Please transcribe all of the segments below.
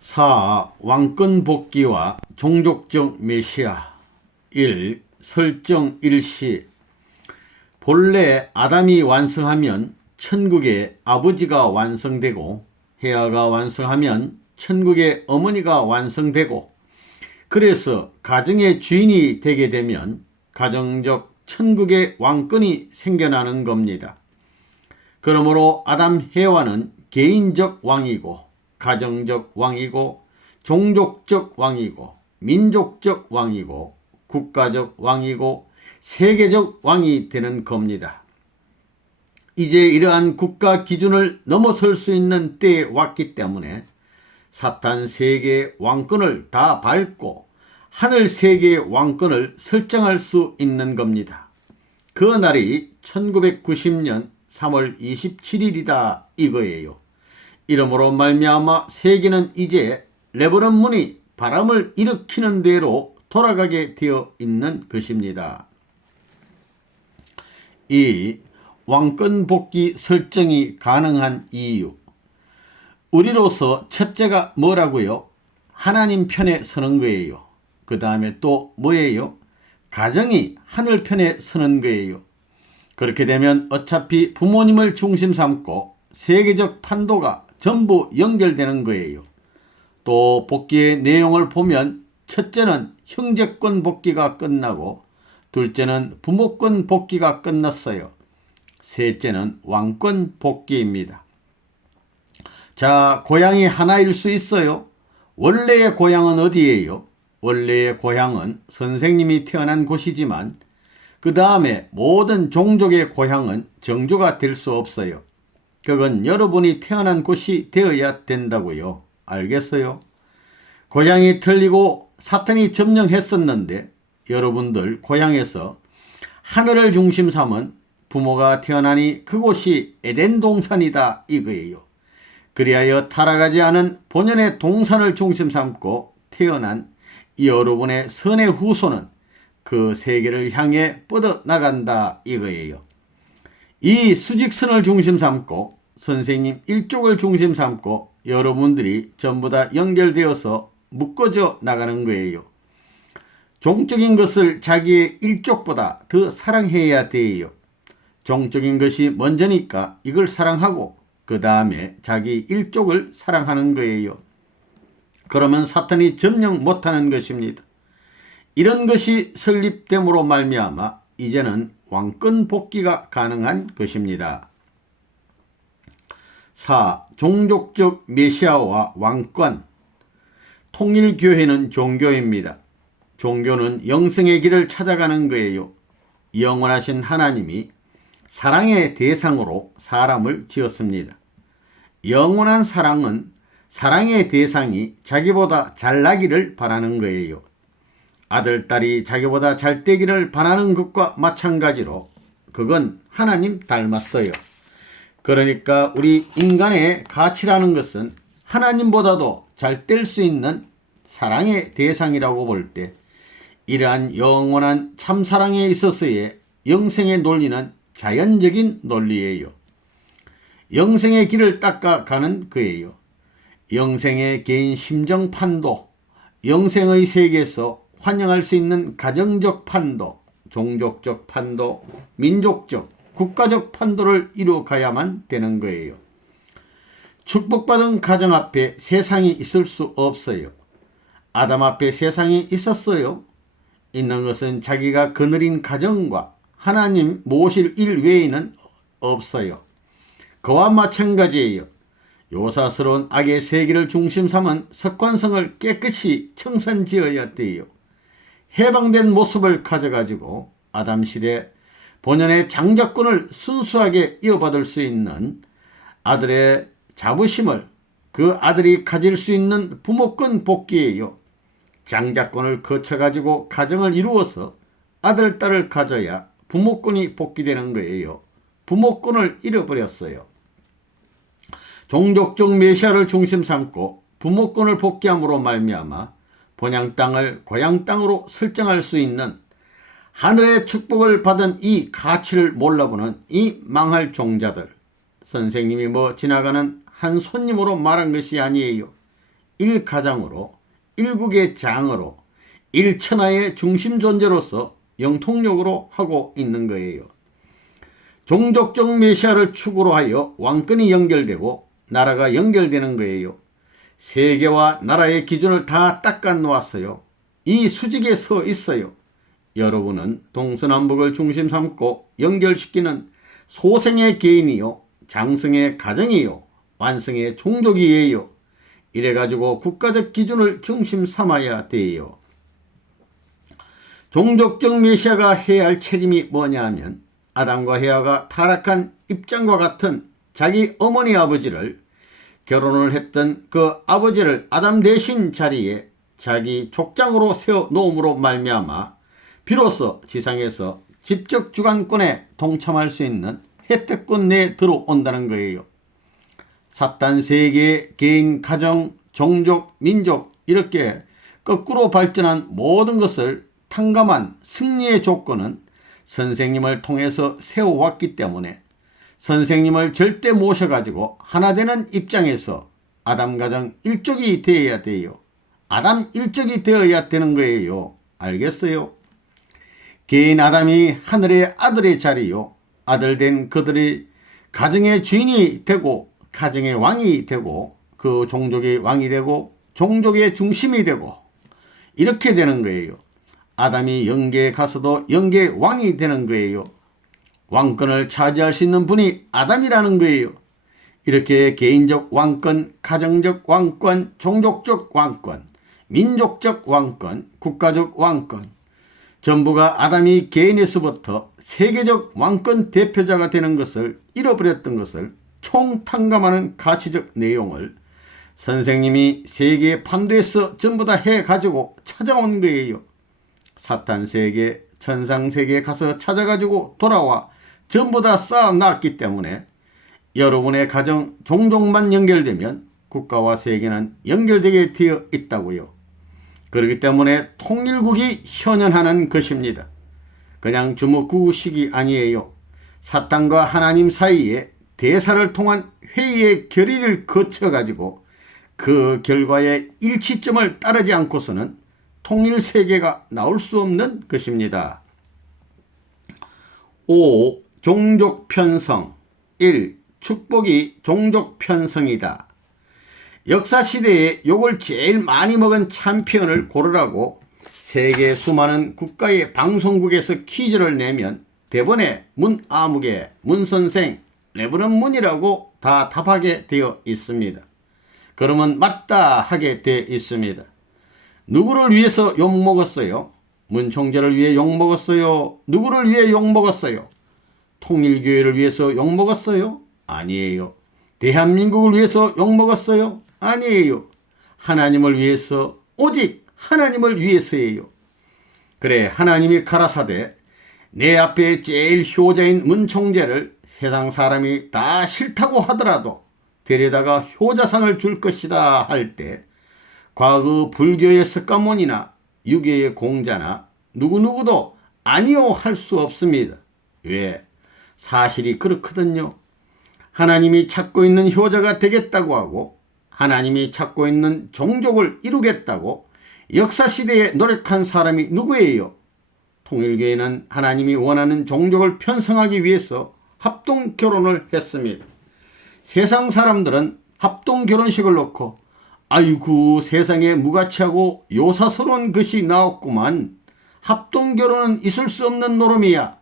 4. 왕권 복귀와 종족적 메시아. 1. 설정 일시. 본래 아담이 완성하면 천국의 아버지가 완성되고, 헤아가 완성하면 천국의 어머니가 완성되고, 그래서 가정의 주인이 되게 되면 가정적 천국의 왕권이 생겨나는 겁니다. 그러므로 아담 헤와는 개인적 왕이고, 가정적 왕이고, 종족적 왕이고, 민족적 왕이고, 국가적 왕이고, 세계적 왕이 되는 겁니다. 이제 이러한 국가 기준을 넘어설 수 있는 때에 왔기 때문에 사탄 세계의 왕권을 다 밟고 하늘 세계의 왕권을 설정할 수 있는 겁니다. 그 날이 1990년 3월 27일이다 이거예요. 이러므로 말미암아 세계는 이제 레브론 문이 바람을 일으키는 대로 돌아가게 되어 있는 것입니다. 2. 왕권 복귀 설정이 가능한 이유. 우리로서 첫째가 뭐라고요? 하나님 편에 서는 거예요. 그 다음에 또 뭐예요? 가정이 하늘 편에 서는 거예요. 그렇게 되면 어차피 부모님을 중심 삼고 세계적 판도가 전부 연결되는 거예요. 또 복귀의 내용을 보면 첫째는 형제권 복귀가 끝나고, 둘째는 부모권 복귀가 끝났어요. 셋째는 왕권 복귀입니다. 자, 고향이 하나일 수 있어요. 원래의 고향은 어디예요? 원래의 고향은 선생님이 태어난 곳이지만 그 다음에 모든 종족의 고향은 정조가 될 수 없어요. 그건 여러분이 태어난 곳이 되어야 된다고요. 알겠어요? 고향이 틀리고 사탄이 점령했었는데 여러분들 고향에서 하늘을 중심 삼은 부모가 태어나니 그곳이 에덴 동산이다 이거예요. 그리하여 타락하지 않은 본연의 동산을 중심 삼고 태어난 여러분의 선의 후손은 그 세계를 향해 뻗어나간다 이거예요. 이 수직선을 중심 삼고 선생님 일족을 중심 삼고 여러분들이 전부 다 연결되어서 묶어져 나가는 거예요. 종적인 것을 자기의 일족보다 더 사랑해야 돼요. 종적인 것이 먼저니까 이걸 사랑하고 그 다음에 자기 일족을 사랑하는 거예요. 그러면 사탄이 점령 못하는 것입니다. 이런 것이 설립됨으로 말미암아 이제는 왕권 복귀가 가능한 것입니다. 4. 종족적 메시아와 왕권. 통일교회는 종교입니다. 종교는 영생의 길을 찾아가는 거예요. 영원하신 하나님이 사랑의 대상으로 사람을 지었습니다. 영원한 사랑은 사랑의 대상이 자기보다 잘나기를 바라는 거예요. 아들, 딸이 자기보다 잘되기를 바라는 것과 마찬가지로 그건 하나님 닮았어요. 그러니까 우리 인간의 가치라는 것은 하나님보다도 잘될 수 있는 사랑의 대상이라고 볼 때 이러한 영원한 참사랑에 있어서의 영생의 논리는 자연적인 논리예요. 영생의 길을 닦아가는 거예요. 영생의 개인 심정 판도, 영생의 세계에서 환영할 수 있는 가정적 판도, 종족적 판도, 민족적, 국가적 판도를 이루어가야만 되는 거예요. 축복받은 가정 앞에 세상이 있을 수 없어요. 아담 앞에 세상이 있었어요. 있는 것은 자기가 거느린 가정과 하나님 모실 일 외에는 없어요. 그와 마찬가지예요. 요사스러운 악의 세계를 중심 삼은 석관성을 깨끗이 청산지어야 돼요. 해방된 모습을 가져가지고 아담 시대 본연의 장자권을 순수하게 이어받을 수 있는 아들의 자부심을 그 아들이 가질 수 있는 부모권 복귀예요. 장자권을 거쳐가지고 가정을 이루어서 아들, 딸을 가져야 부모권이 복귀되는 거예요. 부모권을 잃어버렸어요. 종족적 메시아를 중심 삼고 부모권을 복귀함으로 말미암아 본향 땅을 고향 땅으로 설정할 수 있는 하늘의 축복을 받은 이 가치를 몰라보는 이 망할 종자들, 선생님이 지나가는 한 손님으로 말한 것이 아니에요. 일가장으로, 일국의 장으로, 일천하의 중심 존재로서 영통력으로 하고 있는 거예요. 종족적 메시아를 축으로 하여 왕권이 연결되고 나라가 연결되는 거예요. 세계와 나라의 기준을 다 닦아 놓았어요. 이 수직에 서 있어요. 여러분은 동서남북을 중심 삼고 연결시키는 소생의 개인이요, 장성의 가정이요, 완성의 종족이에요. 이래가지고 국가적 기준을 중심 삼아야 돼요. 종족적 메시아가 해야 할 책임이 뭐냐 하면 아담과 헤아가 타락한 입장과 같은 자기 어머니 아버지를, 결혼을 했던 그 아버지를 아담 대신 자리에 자기 족장으로 세워 놓음으로 말미암아 비로소 지상에서 직접 주관권에 동참할 수 있는 혜택권 내에 들어온다는 거예요. 사탄 세계, 개인, 가정, 종족, 민족 이렇게 거꾸로 발전한 모든 것을 탕감한 승리의 조건은 선생님을 통해서 세워왔기 때문에 선생님을 절대 모셔가지고 하나 되는 입장에서 아담 가정 일족이 되어야 돼요. 아담 일족이 되어야 되는 거예요. 알겠어요? 개인 아담이 하늘의 아들의 자리요, 아들된 그들이 가정의 주인이 되고 가정의 왕이 되고 그 종족의 왕이 되고 종족의 중심이 되고 이렇게 되는 거예요. 아담이 영계에 가서도 영계의 왕이 되는 거예요. 왕권을 차지할 수 있는 분이 아담이라는 거예요. 이렇게 개인적 왕권, 가정적 왕권, 종족적 왕권, 민족적 왕권, 국가적 왕권, 전부가 아담이 개인에서부터 세계적 왕권 대표자가 되는 것을 잃어버렸던 것을 총탕감하는 가치적 내용을 선생님이 세계 판도에서 전부 다 해가지고 찾아온 거예요. 사탄 세계, 천상 세계에 가서 찾아가지고 돌아와 전부 다 쌓아놨기 때문에 여러분의 가정, 종족만 연결되면 국가와 세계는 연결되게 되어 있다고요. 그렇기 때문에 통일국이 현현하는 것입니다. 그냥 주먹구구식이 아니에요. 사탄과 하나님 사이에 대사를 통한 회의의 결의를 거쳐가지고 그 결과의 일치점을 따르지 않고서는 통일세계가 나올 수 없는 것입니다. 5. 종족편성. 1. 축복이 종족편성이다. 역사시대에 욕을 제일 많이 먹은 챔피언을 고르라고 세계 수많은 국가의 방송국에서 퀴즈를 내면 대본에 문아무개, 문선생, 레브런 문이라고 다 답하게 되어 있습니다. 그러면 맞다 하게 되어 있습니다. 누구를 위해서 욕먹었어요? 문총재를 위해 욕먹었어요? 누구를 위해 욕먹었어요? 통일교회를 위해서 욕먹었어요? 아니에요. 대한민국을 위해서 욕먹었어요? 아니에요. 하나님을 위해서, 오직 하나님을 위해서예요. 그래, 하나님이 가라사대 내 앞에 제일 효자인 문총재를 세상 사람이 다 싫다고 하더라도 데려다가 효자상을 줄 것이다 할 때 과거 불교의 석가모니나 유교의 공자나 누구누구도 아니요 할 수 없습니다. 왜? 사실이 그렇거든요. 하나님이 찾고 있는 효자가 되겠다고 하고 하나님이 찾고 있는 종족을 이루겠다고 역사시대에 노력한 사람이 누구예요? 통일교회는 하나님이 원하는 종족을 편성하기 위해서 합동결혼을 했습니다. 세상 사람들은 합동결혼식을 놓고 아이고 세상에 무가치하고 요사스러운 것이 나왔구만. 합동결혼은 있을 수 없는 노름이야.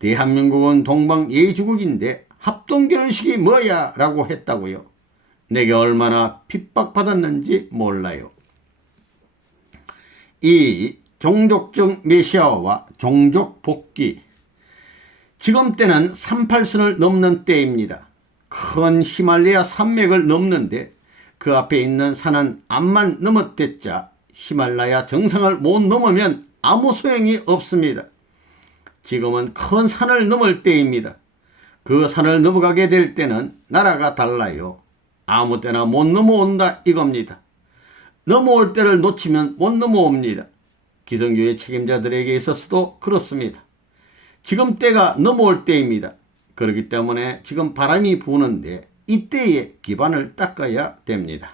대한민국은 동방예주국인데 합동결혼식이 뭐야? 라고 했다고요. 내게 얼마나 핍박받았는지 몰라요. 이 종족적 메시아와 종족 복귀. 지금 때는 38선을 넘는 때입니다. 큰 히말라야 산맥을 넘는데 그 앞에 있는 산은 암만 넘었댔자 히말라야 정상을 못 넘으면 아무 소용이 없습니다. 지금은 큰 산을 넘을 때입니다. 그 산을 넘어가게 될 때는 나라가 달라요. 아무 때나 못 넘어온다 이겁니다. 넘어올 때를 놓치면 못 넘어옵니다. 기성교회 책임자들에게 있어서도 그렇습니다. 지금 때가 넘어올 때입니다. 그렇기 때문에 지금 바람이 부는데 이때에 기반을 닦아야 됩니다.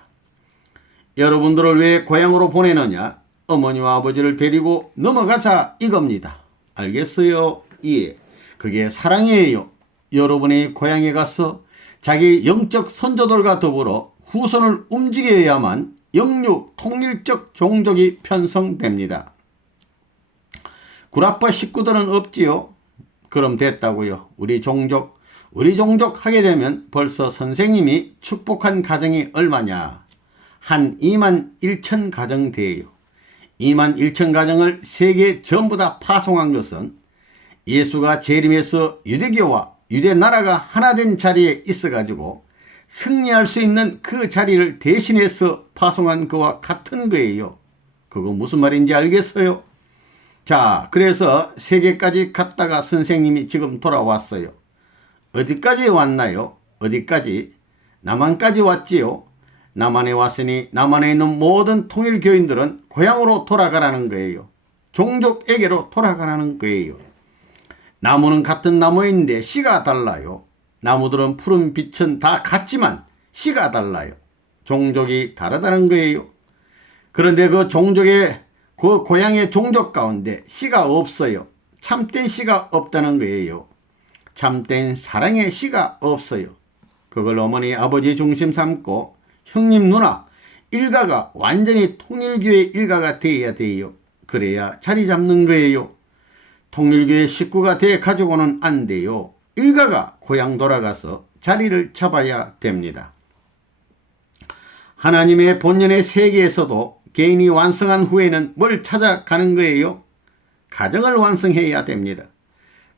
여러분들을 왜 고향으로 보내느냐? 어머니와 아버지를 데리고 넘어가자 이겁니다. 알겠어요? 예. 그게 사랑이에요. 여러분이 고향에 가서 자기 영적 선조들과 더불어 후손을 움직여야만 영육 통일적 종족이 편성됩니다. 구라파 식구들은 없지요? 그럼 됐다고요. 우리 종족 하게 되면 벌써 선생님이 축복한 가정이 얼마냐? 한 2만 1천 가정 돼요. 2만 1천 가정을 세계 전부 다 파송한 것은 예수가 재림해서 유대교와 유대나라가 하나 된 자리에 있어가지고 승리할 수 있는 그 자리를 대신해서 파송한 그와 같은 거예요. 그거 무슨 말인지 알겠어요? 자, 그래서 세계까지 갔다가 선생님이 지금 돌아왔어요. 어디까지 왔나요? 어디까지? 남한까지 왔지요. 남한에 왔으니 남한에 있는 모든 통일교인들은 고향으로 돌아가라는 거예요. 종족에게로 돌아가라는 거예요. 나무는 같은 나무인데 씨가 달라요. 나무들은 푸른 빛은 다 같지만 씨가 달라요. 종족이 다르다는 거예요. 그런데 그 종족의 그 고향의 종족 가운데 씨가 없어요. 참된 씨가 없다는 거예요. 참된 사랑의 씨가 없어요. 그걸 어머니 아버지 중심 삼고 형님 누나 일가가 완전히 통일교의 일가가 되어야 돼요. 그래야 자리 잡는 거예요. 통일교의 식구가 돼 가지고는 안 돼요. 일가가 고향 돌아가서 자리를 잡아야 됩니다. 하나님의 본연의 세계에서도 개인이 완성한 후에는 뭘 찾아가는 거예요? 가정을 완성해야 됩니다.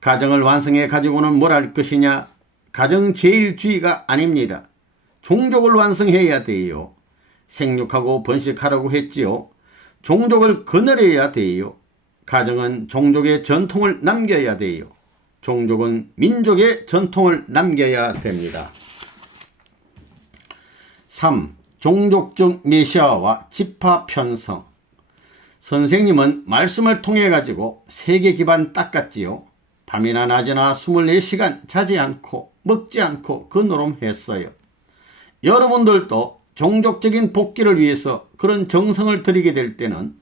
가정을 완성해 가지고는 뭘 할 것이냐? 가정제일주의가 아닙니다. 종족을 완성해야 돼요. 생육하고 번식하라고 했지요. 종족을 거느려야 돼요. 가정은 종족의 전통을 남겨야 돼요. 종족은 민족의 전통을 남겨야 됩니다. 3. 종족적 메시아와 지파 편성. 선생님은 말씀을 통해 가지고 세계 기반 닦았지요. 밤이나 낮이나 24시간 자지 않고 먹지 않고 그 노름했어요. 여러분들도 종족적인 복귀를 위해서 그런 정성을 들이게 될 때는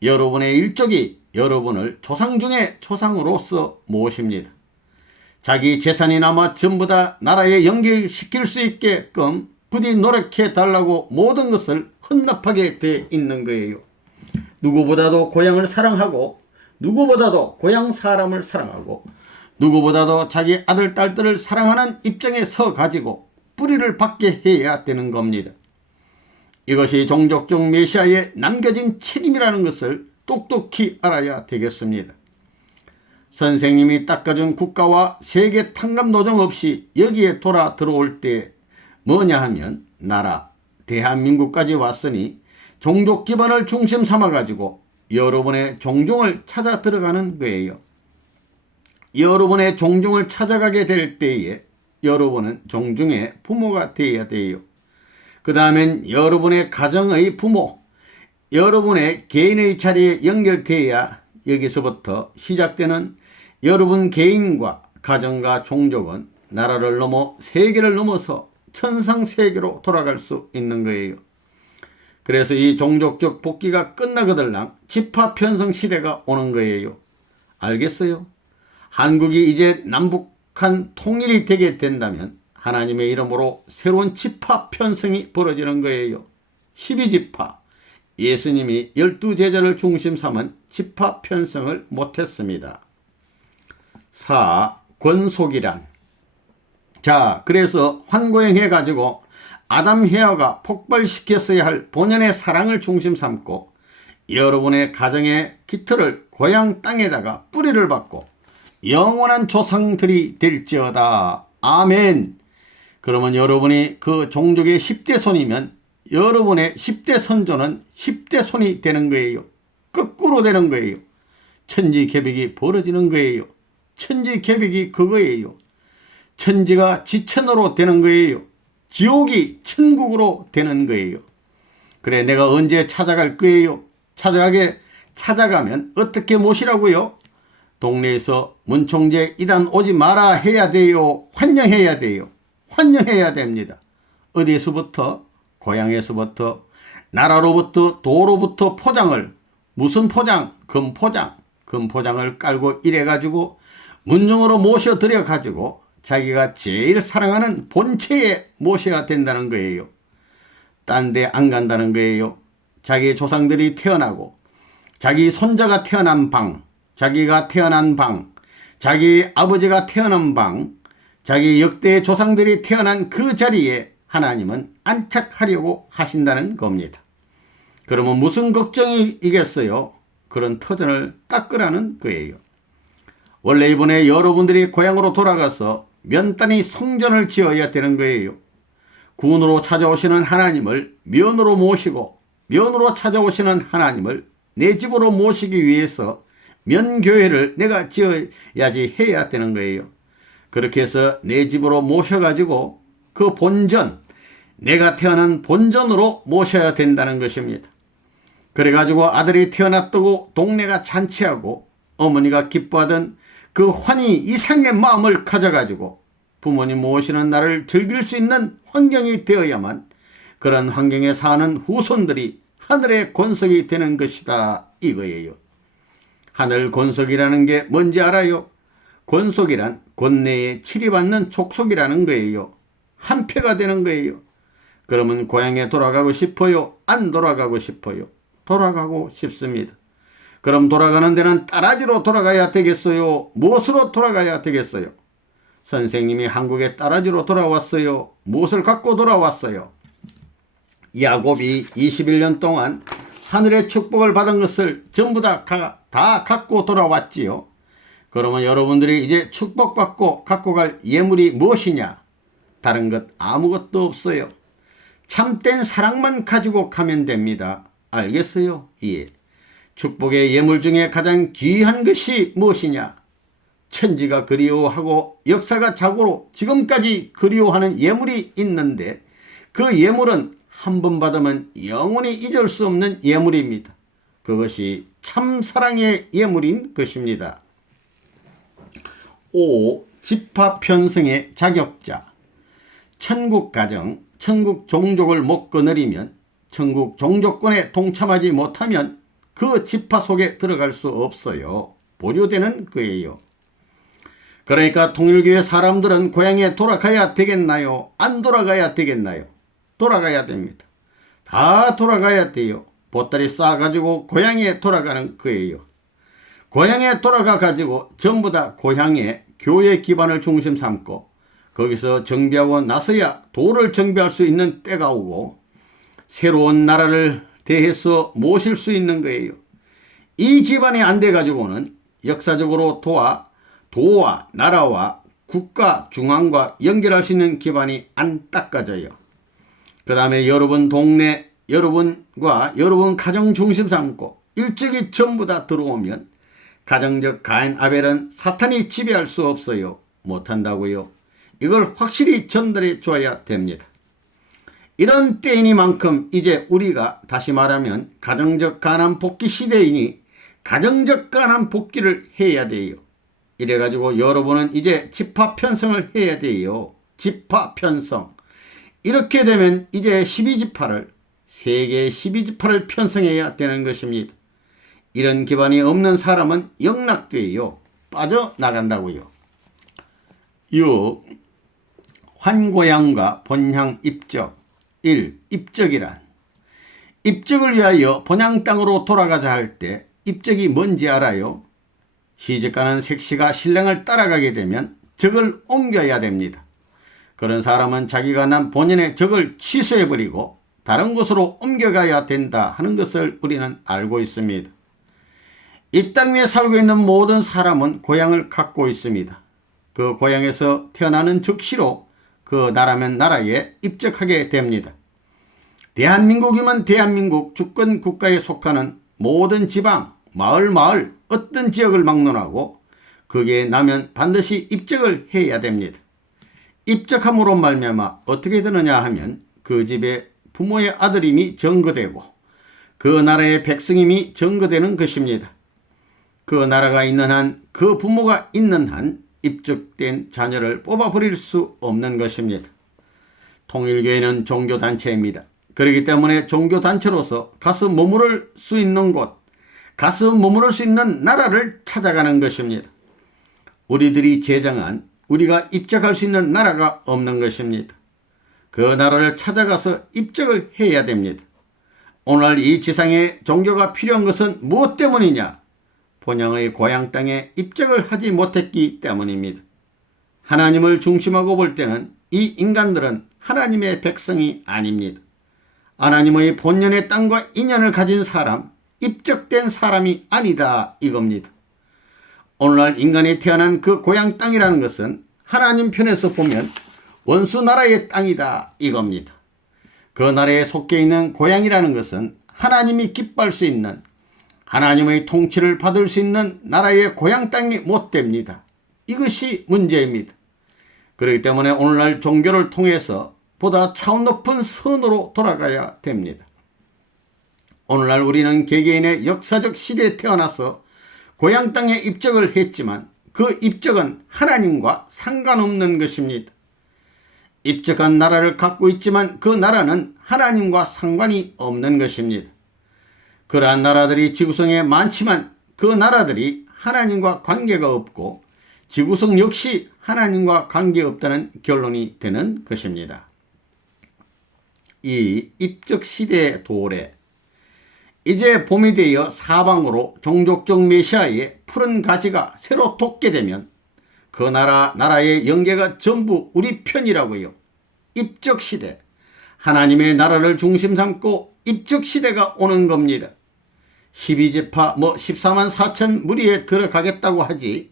여러분의 일족이 여러분을 조상 중에 조상으로서 모십니다. 자기 재산이 남아 전부 다 나라에 연결시킬 수 있게끔 부디 노력해 달라고 모든 것을 헌납하게 돼 있는 거예요. 누구보다도 고향을 사랑하고 누구보다도 고향 사람을 사랑하고 누구보다도 자기 아들 딸들을 사랑하는 입장에 서 가지고 뿌리를 받게 해야 되는 겁니다. 이것이 종족적 메시아에 남겨진 책임이라는 것을 똑똑히 알아야 되겠습니다. 선생님이 닦아준 국가와 세계 탕감노정 없이 여기에 돌아 들어올 때 뭐냐 하면 나라, 대한민국까지 왔으니 종족 기반을 중심 삼아 가지고 여러분의 종종을 찾아 들어가는 거예요. 여러분의 종종을 찾아가게 될 때에 여러분은 종중의 부모가 되어야 돼요. 그 다음엔 여러분의 가정의 부모, 여러분의 개인의 자리에 연결되어야 여기서부터 시작되는 여러분 개인과 가정과 종족은 나라를 넘어 세계를 넘어서 천상세계로 돌아갈 수 있는 거예요. 그래서 이 종족적 복귀가 끝나거들랑 지파 편성 시대가 오는 거예요. 알겠어요? 한국이 이제 남북한 통일이 되게 된다면 하나님의 이름으로 새로운 지파 편성이 벌어지는 거예요. 12지파. 예수님이 12제자를 중심 삼은 지파 편성을 못했습니다. 4. 권속이란. 자, 그래서 환고행해가지고 아담 헤아가 폭발시켰어야 할 본연의 사랑을 중심 삼고 여러분의 가정의 기틀을 고향 땅에다가 뿌리를 받고 영원한 조상들이 될지어다. 아멘. 그러면 여러분이 그 종족의 10대 손이면 여러분의 10대 선조는 10대 손이 되는 거예요. 거꾸로 되는 거예요. 천지개벽이 벌어지는 거예요. 천지개벽이 그거예요. 천지가 지천으로 되는 거예요. 지옥이 천국으로 되는 거예요. 그래, 내가 언제 찾아갈 거예요? 찾아가면 어떻게 모시라고요? 동네에서 문총재 이단 오지 마라 해야 돼요? 환영해야 돼요? 환영해야 됩니다. 어디에서부터? 고향에서부터, 나라로부터 도로부터 포장을 무슨 포장? 금포장을 깔고 이래가지고 문중으로 모셔들여가지고 자기가 제일 사랑하는 본체에 모셔야 된다는 거예요. 딴 데 안 간다는 거예요. 자기 조상들이 태어나고 자기 손자가 태어난 방, 자기가 태어난 방, 자기 아버지가 태어난 방, 자기 역대 조상들이 태어난 그 자리에 하나님은 안착하려고 하신다는 겁니다. 그러면 무슨 걱정이 있겠어요? 그런 터전을 닦으라는 거예요. 원래 이번에 여러분들이 고향으로 돌아가서 면단위 성전을 지어야 되는 거예요. 군으로 찾아오시는 하나님을 면으로 모시고 면으로 찾아오시는 하나님을 내 집으로 모시기 위해서 면교회를 내가 지어야지 해야 되는 거예요. 그렇게 해서 내 집으로 모셔가지고 그 본전, 내가 태어난 본전으로 모셔야 된다는 것입니다. 그래가지고 아들이 태어났다고 동네가 잔치하고 어머니가 기뻐하던 그 환희 이상의 마음을 가져가지고 부모님 모시는 날을 즐길 수 있는 환경이 되어야만 그런 환경에 사는 후손들이 하늘의 권속이 되는 것이다 이거예요. 하늘 권속이라는 게 뭔지 알아요? 권속이란 권내에 치리받는 족속이라는 거예요. 한패가 되는 거예요. 그러면 고향에 돌아가고 싶어요? 안 돌아가고 싶어요? 돌아가고 싶습니다. 그럼 돌아가는 데는 따라지로 돌아가야 되겠어요? 무엇으로 돌아가야 되겠어요? 선생님이 한국에 따라지로 돌아왔어요. 무엇을 갖고 돌아왔어요? 야곱이 21년 동안 하늘의 축복을 받은 것을 전부 다 갖고 돌아왔지요. 그러면 여러분들이 이제 축복받고 갖고 갈 예물이 무엇이냐? 다른 것 아무것도 없어요. 참된 사랑만 가지고 가면 됩니다. 알겠어요? 예. 축복의 예물 중에 가장 귀한 것이 무엇이냐? 천지가 그리워하고 역사가 자고로 지금까지 그리워하는 예물이 있는데 그 예물은 한 번 받으면 영원히 잊을 수 없는 예물입니다. 그것이 참사랑의 예물인 것입니다. 5. 집합편성의 자격자. 천국 가정, 천국 종족을 못 거느리면, 천국 종족권에 동참하지 못하면 그 지파 속에 들어갈 수 없어요. 보류되는 거예요. 그러니까 통일교회 사람들은 고향에 돌아가야 되겠나요? 안 돌아가야 되겠나요? 돌아가야 됩니다. 다 돌아가야 돼요. 보따리 싸가지고 고향에 돌아가는 거예요. 고향에 돌아가가지고 전부 다 고향에 교회 기반을 중심 삼고 거기서 정비하고 나서야 도를 정비할 수 있는 때가 오고 새로운 나라를 대해서 모실 수 있는 거예요. 이 기반이 안 돼가지고는 역사적으로 도와 나라와 국가 중앙과 연결할 수 있는 기반이 안 닦아져요. 그 다음에 여러분 동네, 여러분과 여러분 가정 중심 삼고 일찍이 전부 다 들어오면 가정적 가인 아벨은 사탄이 지배할 수 없어요. 못한다고요. 이걸 확실히 전달해 줘야 됩니다. 이런 때이니만큼 이제 우리가 다시 말하면 가정적 가난 복귀 시대이니 가정적 가난 복귀를 해야 돼요. 이래가지고 여러분은 이제 지파 편성을 해야 돼요. 지파 편성. 이렇게 되면 이제 12지파를 세계 12지파를 편성해야 되는 것입니다. 이런 기반이 없는 사람은 영락돼요. 빠져나간다고요. 6. 환고향과 본향 입적. 1. 입적이란 입적을 위하여 본향 땅으로 돌아가자 할 때 입적이 뭔지 알아요? 시집가는 색시가 신랑을 따라가게 되면 적을 옮겨야 됩니다. 그런 사람은 자기가 난 본연의 적을 취소해버리고 다른 곳으로 옮겨가야 된다 하는 것을 우리는 알고 있습니다. 이 땅 위에 살고 있는 모든 사람은 고향을 갖고 있습니다. 그 고향에서 태어나는 즉시로 그 나라면 나라에 입적하게 됩니다. 대한민국이면 대한민국 주권 국가에 속하는 모든 지방, 마을 어떤 지역을 막론하고 거기에 나면 반드시 입적을 해야 됩니다. 입적함으로 말미암아 어떻게 되느냐 하면 그 집에 부모의 아들임이 증거되고 그 나라의 백성임이 증거되는 것입니다. 그 나라가 있는 한, 그 부모가 있는 한 입적된 자녀를 뽑아버릴 수 없는 것입니다. 통일교회는 종교단체입니다. 그렇기 때문에 종교단체로서 가서 머무를 수 있는 곳, 가서 머무를 수 있는 나라를 찾아가는 것입니다. 우리들이 제정한 우리가 입적할 수 있는 나라가 없는 것입니다. 그 나라를 찾아가서 입적을 해야 됩니다. 오늘 이 지상에 종교가 필요한 것은 무엇 때문이냐? 본향의 고향 땅에 입적을 하지 못했기 때문입니다. 하나님을 중심하고 볼 때는 이 인간들은 하나님의 백성이 아닙니다. 하나님의 본연의 땅과 인연을 가진 사람, 입적된 사람이 아니다 이겁니다. 오늘날 인간이 태어난 그 고향 땅이라는 것은 하나님 편에서 보면 원수 나라의 땅이다 이겁니다. 그 나라에 속해 있는 고향이라는 것은 하나님이 기뻐할 수 있는, 하나님의 통치를 받을 수 있는 나라의 고향 땅이 못 됩니다. 이것이 문제입니다. 그렇기 때문에 오늘날 종교를 통해서 보다 차원 높은 선으로 돌아가야 됩니다. 오늘날 우리는 개개인의 역사적 시대에 태어나서 고향 땅에 입적을 했지만 그 입적은 하나님과 상관없는 것입니다. 입적한 나라를 갖고 있지만 그 나라는 하나님과 상관이 없는 것입니다. 그러한 나라들이 지구상에 많지만 그 나라들이 하나님과 관계가 없고 지구성 역시 하나님과 관계없다는 결론이 되는 것입니다. 이 입적시대의 도래, 이제 봄이 되어 사방으로 종족적 메시아의 푸른 가지가 새로 돋게 되면 그 나라의 영계가 전부 우리 편이라고요. 입적시대, 하나님의 나라를 중심 삼고 입적시대가 오는 겁니다. 12지파 14만 4천 무리에 들어가겠다고 하지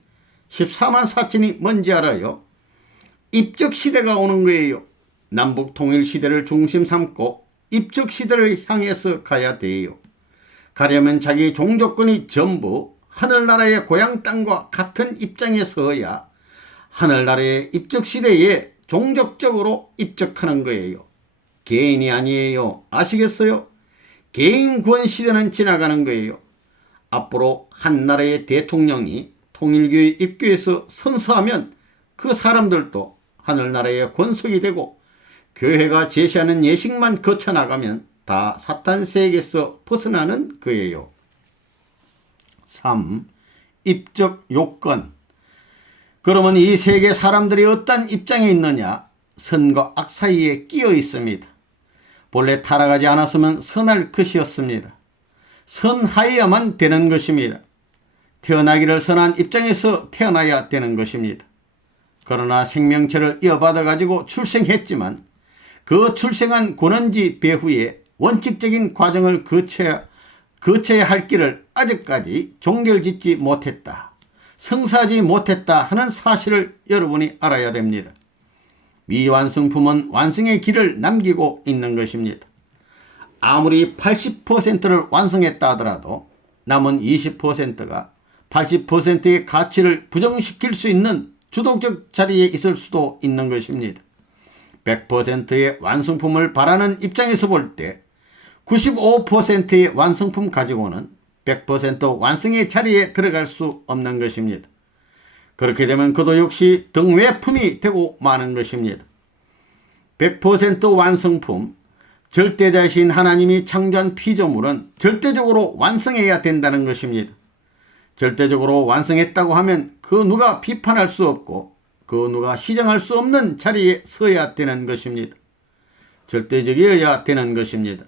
14만 4천이 뭔지 알아요? 입적시대가 오는 거예요. 남북통일시대를 중심 삼고 입적시대를 향해서 가야 돼요. 가려면 자기 종족권이 전부 하늘나라의 고향 땅과 같은 입장에 서야 하늘나라의 입적시대에 종족적으로 입적하는 거예요. 개인이 아니에요. 아시겠어요? 개인 구원 시대는 지나가는 거예요. 앞으로 한 나라의 대통령이 통일교회 입교에서 선서하면 그 사람들도 하늘나라의 권속이 되고 교회가 제시하는 예식만 거쳐나가면 다 사탄 세계에서 벗어나는 거예요. 3. 입적 요건. 그러면 이 세계 사람들이 어떤 입장에 있느냐? 선과 악 사이에 끼어 있습니다. 본래 타락하지 않았으면 선할 것이었습니다. 선하여야만 되는 것입니다. 태어나기를 선한 입장에서 태어나야 되는 것입니다. 그러나 생명체를 이어받아 가지고 출생했지만 그 출생한 고난지 배후에 원칙적인 과정을 거쳐야 할 길을 아직까지 종결짓지 못했다, 성사하지 못했다 하는 사실을 여러분이 알아야 됩니다. 미완성품은 완성의 길을 남기고 있는 것입니다. 아무리 80%를 완성했다 하더라도 남은 20%가 80%의 가치를 부정시킬 수 있는 주도적 자리에 있을 수도 있는 것입니다. 100%의 완성품을 바라는 입장에서 볼 때 95%의 완성품 가지고는 100% 완성의 자리에 들어갈 수 없는 것입니다. 그렇게 되면 그도 역시 등외품이 되고 마는 것입니다. 100% 완성품, 절대자신 하나님이 창조한 피조물은 절대적으로 완성해야 된다는 것입니다. 절대적으로 완성했다고 하면 그 누가 비판할 수 없고 그 누가 시정할 수 없는 자리에 서야 되는 것입니다. 절대적이어야 되는 것입니다.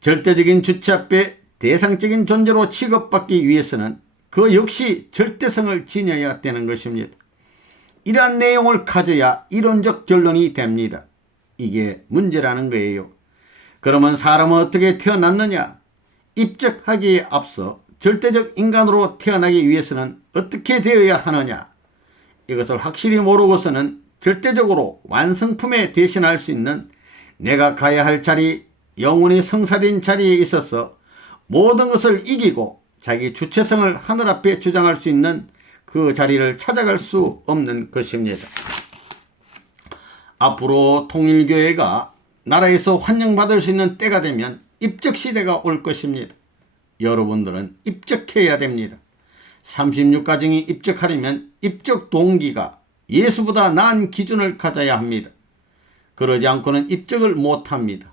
절대적인 주체 앞에 대상적인 존재로 취급받기 위해서는 그 역시 절대성을 지녀야 되는 것입니다. 이러한 내용을 가져야 이론적 결론이 됩니다. 이게 문제라는 거예요. 그러면 사람은 어떻게 태어났느냐? 입적하기에 앞서 절대적 인간으로 태어나기 위해서는 어떻게 되어야 하느냐? 이것을 확실히 모르고서는 절대적으로 완성품에 대신할 수 있는 내가 가야 할 자리, 영원히 성사된 자리에 있어서 모든 것을 이기고 자기 주체성을 하늘 앞에 주장할 수 있는 그 자리를 찾아갈 수 없는 것입니다. 앞으로 통일교회가 나라에서 환영받을 수 있는 때가 되면 입적시대가 올 것입니다. 여러분들은 입적해야 됩니다. 36가정이 입적하려면 입적 동기가 예수보다 나은 기준을 가져야 합니다. 그러지 않고는 입적을 못합니다.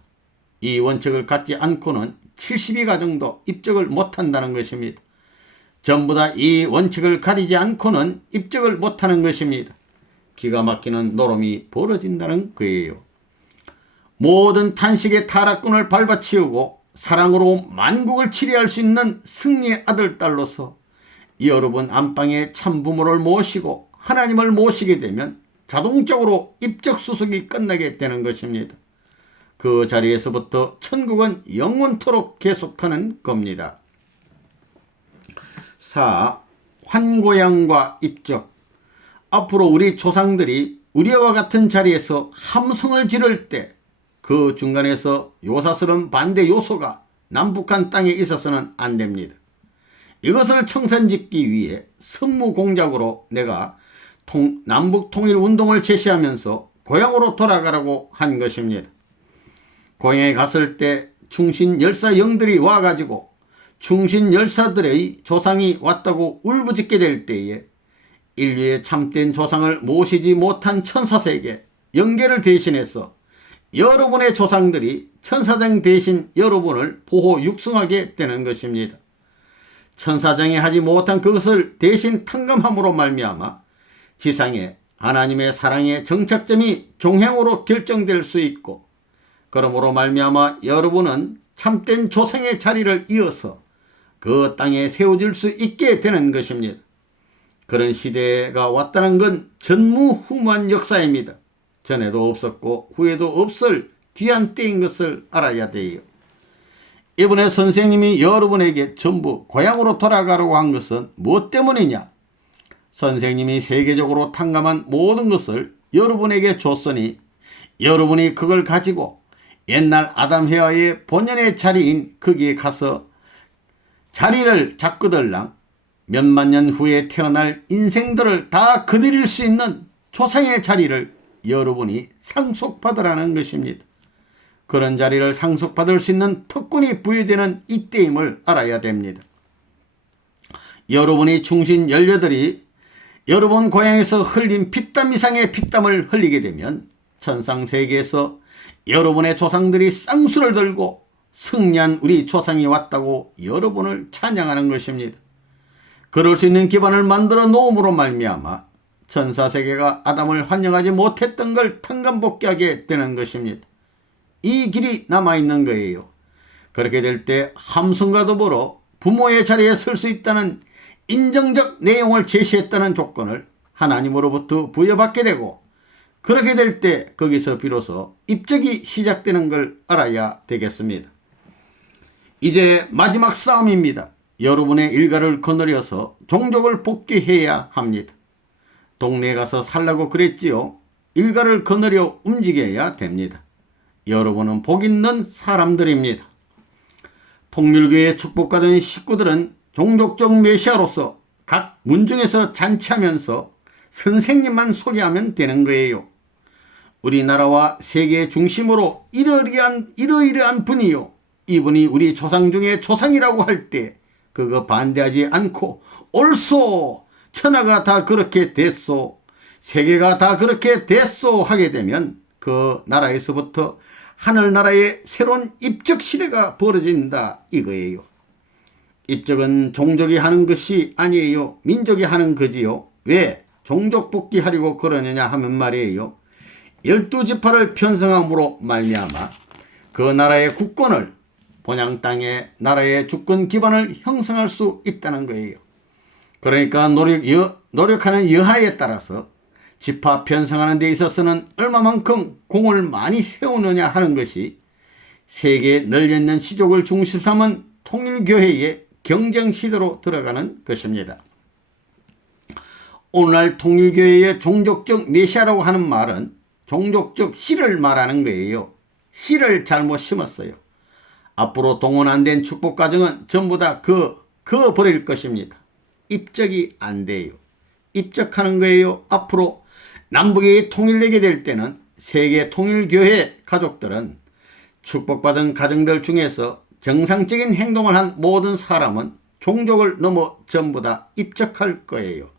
이 원칙을 갖지 않고는 72가정도 입적을 못한다는 것입니다. 전부 다 이 원칙을 가리지 않고는 입적을 못하는 것입니다. 기가 막히는 노름이 벌어진다는 거예요. 모든 탄식의 타락꾼을 밟아치우고 사랑으로 만국을 치리할 수 있는 승리의 아들, 딸로서 여러분 안방에 참부모를 모시고 하나님을 모시게 되면 자동적으로 입적수속이 끝나게 되는 것입니다. 그 자리에서부터 천국은 영원토록 계속하는 겁니다. 4. 환고양과 입적. 앞으로 우리 조상들이 우리와 같은 자리에서 함성을 지를 때 그 중간에서 요사스러운 반대 요소가 남북한 땅에 있어서는 안 됩니다. 이것을 청산짓기 위해 선무공작으로 내가 남북통일운동을 제시하면서 고향으로 돌아가라고 한 것입니다. 고향에 갔을 때 충신열사 영들이 와가지고 충신열사들의 조상이 왔다고 울부짖게 될 때에 인류의 참된 조상을 모시지 못한 천사세계 영계를 대신해서 여러분의 조상들이 천사장 대신 여러분을 보호 육성하게 되는 것입니다. 천사장이 하지 못한 그것을 대신 탕감함으로 말미암아 지상에 하나님의 사랑의 정착점이 종행으로 결정될 수 있고, 그러므로 말미암아 여러분은 참된 조상의 자리를 이어서 그 땅에 세워질 수 있게 되는 것입니다. 그런 시대가 왔다는 건 전무후무한 역사입니다. 전에도 없었고 후에도 없을 귀한 때인 것을 알아야 돼요. 이번에 선생님이 여러분에게 전부 고향으로 돌아가라고 한 것은 무엇 때문이냐? 선생님이 세계적으로 탕감한 모든 것을 여러분에게 줬으니 여러분이 그걸 가지고 옛날 아담 헤아의 본연의 자리인 거기에 가서 자리를 잡고들랑 몇만 년 후에 태어날 인생들을 다 거느릴 수 있는 조상의 자리를 여러분이 상속받으라는 것입니다. 그런 자리를 상속받을 수 있는 특권이 부여되는 이때임을 알아야 됩니다. 여러분이 충신 열녀들이 여러분 고향에서 흘린 피땀 이상의 피땀을 흘리게 되면 천상세계에서 여러분의 조상들이 쌍수를 들고 승리한 우리 조상이 왔다고 여러분을 찬양하는 것입니다. 그럴 수 있는 기반을 만들어 놓음으로 말미암아 천사세계가 아담을 환영하지 못했던 걸 탕감복귀하게 되는 것입니다. 이 길이 남아있는 거예요. 그렇게 될 때 함성과 더불어 부모의 자리에 설 수 있다는 인정적 내용을 제시했다는 조건을 하나님으로부터 부여받게 되고, 그렇게 될 때 거기서 비로소 입적이 시작되는 걸 알아야 되겠습니다. 이제 마지막 싸움입니다. 여러분의 일가를 거느려서 종족을 복귀해야 합니다. 동네에 가서 살라고 그랬지요. 일가를 거느려 움직여야 됩니다. 여러분은 복 있는 사람들입니다. 통일교회 축복받은 식구들은 종족적 메시아로서 각 문중에서 잔치하면서 선생님만 소개하면 되는 거예요. 우리나라와 세계의 중심으로 이러이러한 분이요, 이분이 우리 조상 중에 조상이라고 할 때 그거 반대하지 않고 옳소, 천하가 다 그렇게 됐소, 세계가 다 그렇게 됐소 하게 되면 그 나라에서부터 하늘나라의 새로운 입적 시대가 벌어진다 이거예요. 입적은 종족이 하는 것이 아니에요. 민족이 하는 거지요. 왜 종족 복귀하려고 그러느냐 하면 말이에요. 12지파를 편성함으로 말미암아 그 나라의 국권을, 본향 땅의 나라의 주권 기반을 형성할 수 있다는 거예요. 그러니까 노력하는 여하에 따라서 지파 편성하는 데 있어서는 얼마만큼 공을 많이 세우느냐 하는 것이 세계에 널려있는 시족을 중심 삼은 통일교회의 경쟁 시대로 들어가는 것입니다. 오늘날 통일교회의 종족적 메시아라고 하는 말은 종족적 씨를 말하는 거예요. 씨를 잘못 심었어요. 앞으로 동원 안 된 축복 과정은 전부 다 그어버릴 것입니다. 입적이 안 돼요. 입적하는 거예요. 앞으로 남북이 통일되게 될 때는 세계 통일교회 가족들은 축복받은 가정들 중에서 정상적인 행동을 한 모든 사람은 종족을 넘어 전부 다 입적할 거예요.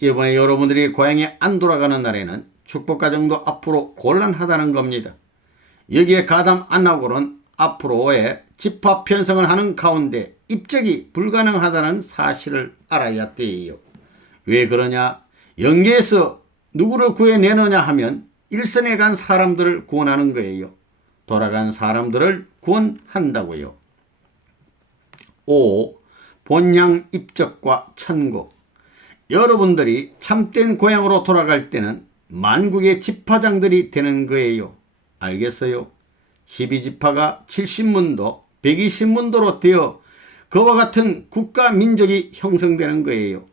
이번에 여러분들이 고향에 안 돌아가는 날에는 축복가정도 앞으로 곤란하다는 겁니다. 여기에 가담 안 하고는 앞으로의 집합 편성을 하는 가운데 입적이 불가능하다는 사실을 알아야 돼요. 왜 그러냐? 영계에서 누구를 구해내느냐 하면 일선에 간 사람들을 구원하는 거예요. 돌아간 사람들을 구원한다고요. 5. 본향 입적과 천국. 여러분들이 참된 고향으로 돌아갈 때는 만국의 지파장들이 되는 거예요. 알겠어요? 12지파가 70문도, 120문도로 되어 그와 같은 국가 민족이 형성되는 거예요.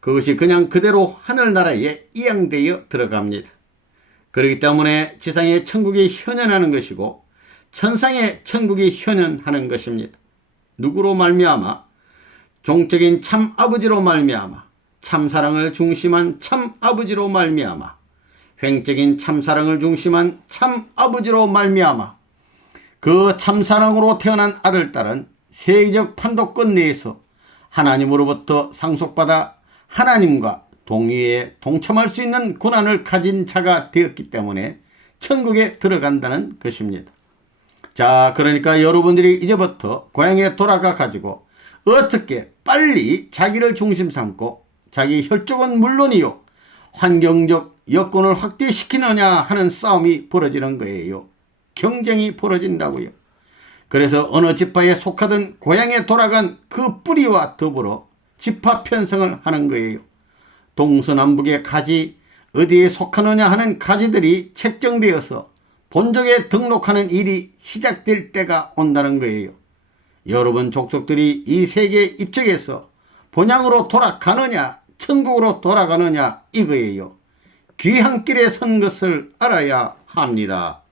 그것이 그냥 그대로 하늘나라에 이양되어 들어갑니다. 그렇기 때문에 지상의 천국이 현현하는 것이고 천상의 천국이 현현하는 것입니다. 누구로 말미암아? 종적인 참 아버지로 말미암아, 참사랑을 중심한 참 아버지로 말미암아, 횡적인 참사랑을 중심한 참 아버지로 말미암아, 그 참사랑으로 태어난 아들, 딸은 세계적 판도권 내에서 하나님으로부터 상속받아 하나님과 동위에 동참할 수 있는 권한을 가진 자가 되었기 때문에 천국에 들어간다는 것입니다. 자, 그러니까 여러분들이 이제부터 고향에 돌아가 가지고 어떻게 빨리 자기를 중심 삼고 자기 혈족은 물론이요 환경적 여건을 확대시키느냐 하는 싸움이 벌어지는 거예요. 경쟁이 벌어진다고요. 그래서 어느 지파에 속하든 고향에 돌아간 그 뿌리와 더불어 지파 편성을 하는 거예요. 동서남북의 가지, 어디에 속하느냐 하는 가지들이 책정되어서 본족에 등록하는 일이 시작될 때가 온다는 거예요. 여러분 족속들이 이 세계에 입적해서 본향으로 돌아가느냐 천국으로 돌아가느냐 이거예요. 귀향길에 선 것을 알아야 합니다.